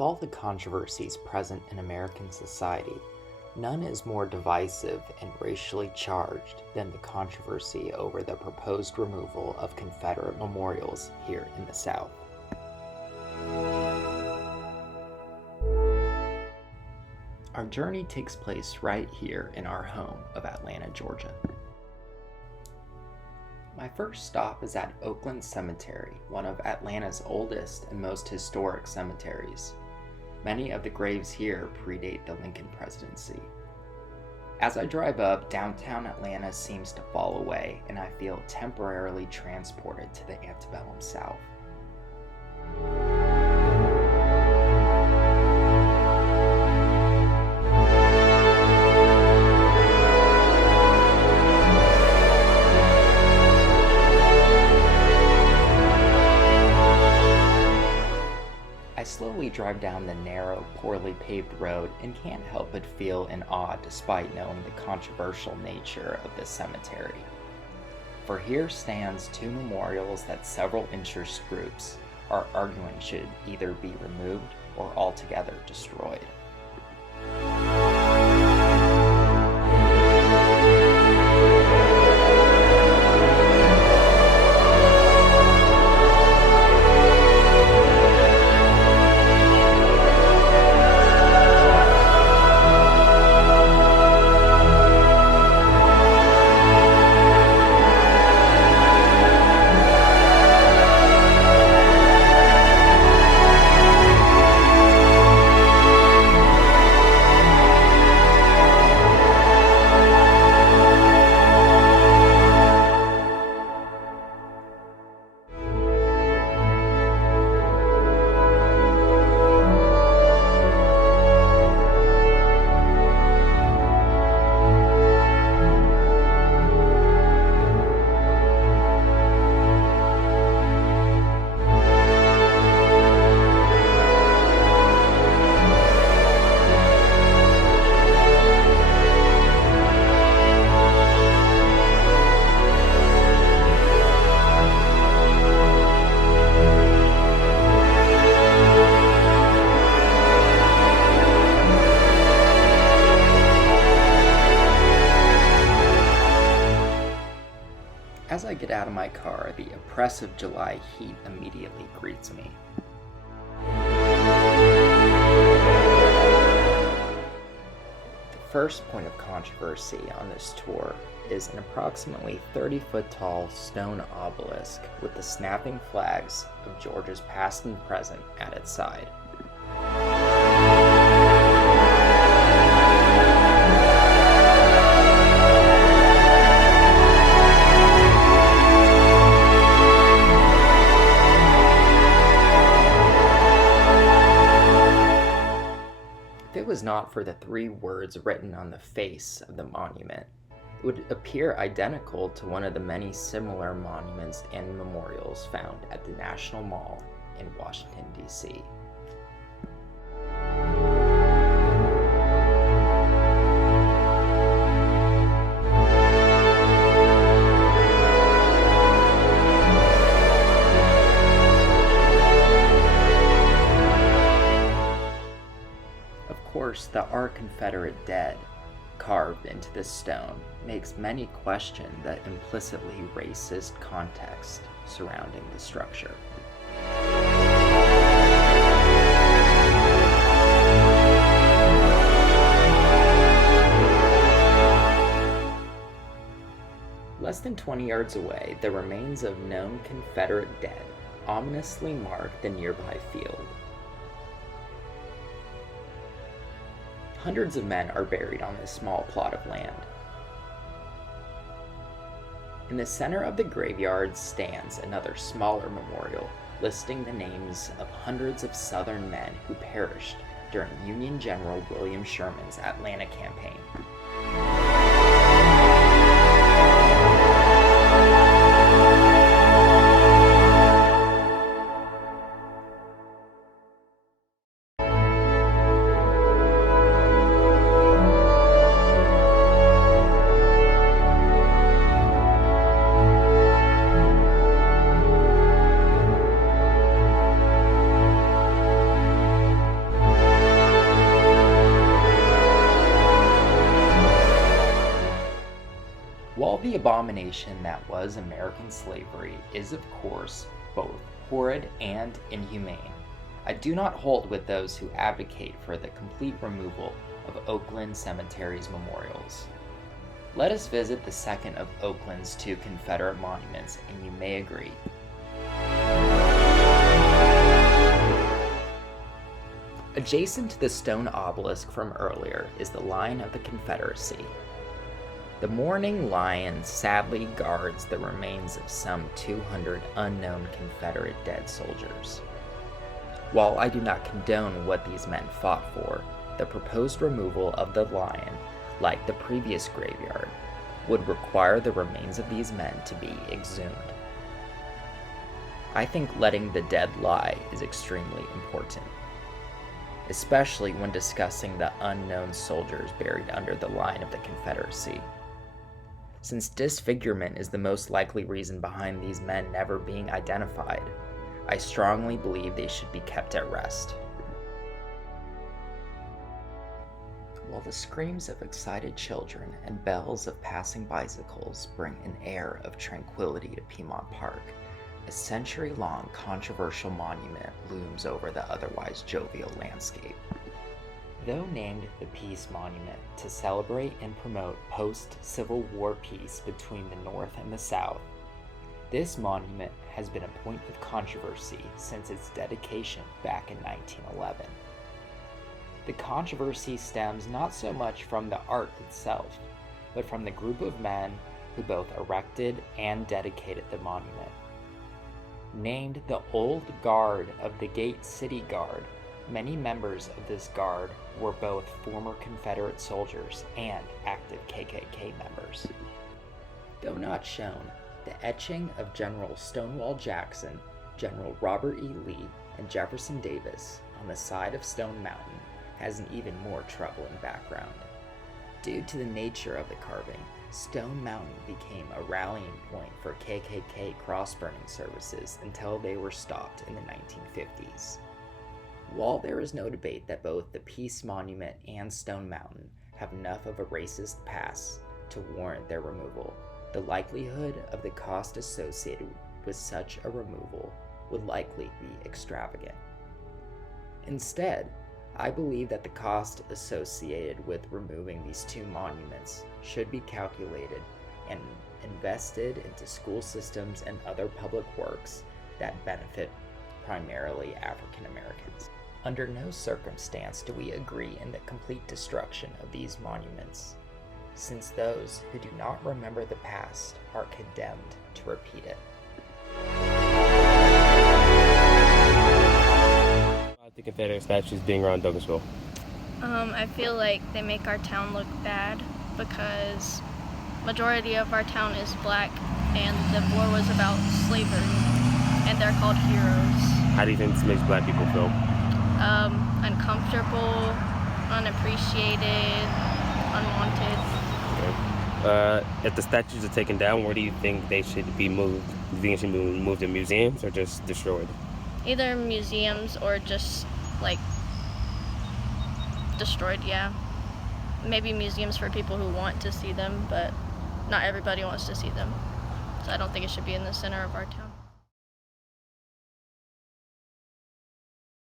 With all the controversies present in American society, none is more divisive and racially charged than the controversy over the proposed removal of Confederate memorials here in the South. Our journey takes place right here in our home of Atlanta, Georgia. My first stop is at Oakland Cemetery, one of Atlanta's oldest and most historic cemeteries. Many of the graves here predate the Lincoln presidency. As I drive up, downtown Atlanta seems to fall away, and I feel temporarily transported to the antebellum South. I slowly drive down the narrow, poorly paved road and can't help but feel in awe despite knowing the controversial nature of this cemetery. For here stands two memorials that several interest groups are arguing should either be removed or altogether destroyed. As I get out of my car, the oppressive July heat immediately greets me. The first point of controversy on this tour is an approximately 30-foot tall stone obelisk with the snapping flags of Georgia's past and present at its side. If it was not for the three words written on the face of the monument, it would appear identical to one of the many similar monuments and memorials found at the National Mall in Washington, D.C. Of course, the "Our Confederate Dead" carved into the stone makes many question the implicitly racist context surrounding the structure. Less than 20 yards away, the remains of known Confederate dead ominously mark the nearby field. Hundreds of men are buried on this small plot of land. In the center of the graveyard stands another smaller memorial listing the names of hundreds of Southern men who perished during Union General William Sherman's Atlanta campaign. the abomination that was American slavery is, of course, both horrid and inhumane, I do not hold with those who advocate for the complete removal of Oakland Cemetery's memorials. Let us visit the second of Oakland's 2 Confederate monuments, and you may agree. Adjacent to the stone obelisk from earlier is the Lion of the Confederacy. The mourning lion sadly guards the remains of some 200 unknown Confederate dead soldiers. While I do not condone what these men fought for, the proposed removal of the lion, like the previous graveyard, would require the remains of these men to be exhumed. I think letting the dead lie is extremely important, especially when discussing the unknown soldiers buried under the line of the Confederacy. Since disfigurement is the most likely reason behind these men never being identified, I strongly believe they should be kept at rest. While the screams of excited children and bells of passing bicycles bring an air of tranquility to Piedmont Park, a century-long controversial monument looms over the otherwise jovial landscape. Though named the Peace Monument to celebrate and promote post-Civil War peace between the North and the South, this monument has been a point of controversy since its dedication back in 1911. The controversy stems not so much from the art itself, but from the group of men who both erected and dedicated the monument. Named the Old Guard of the Gate City Guard, many members of this guard were both former Confederate soldiers and active KKK members. Though not shown, the etching of General Stonewall Jackson, General Robert E. Lee, and Jefferson Davis on the side of Stone Mountain has an even more troubling background. Due to the nature of the carving, Stone Mountain became a rallying point for KKK cross-burning services until they were stopped in the 1950s. While there is no debate that both the Peace Monument and Stone Mountain have enough of a racist past to warrant their removal, the likelihood of the cost associated with such a removal would likely be extravagant. Instead, I believe that the cost associated with removing these 2 monuments should be calculated and invested into school systems and other public works that benefit primarily African Americans. Under no circumstance do we agree in the complete destruction of these monuments, since those who do not remember the past are condemned to repeat it. The Confederate statues being around Douglasville. I feel like they make our town look bad because majority of our town is black and the war was about slavery and they're called heroes. How do you think this makes black people feel? Uncomfortable, unappreciated, unwanted. Okay. If the statues are taken down, where do you think they should be moved? Do you think it should be moved in museums or just destroyed? Either museums or just like destroyed, yeah. Maybe museums for people who want to see them, but not everybody wants to see them. So I don't think it should be in the center of our town.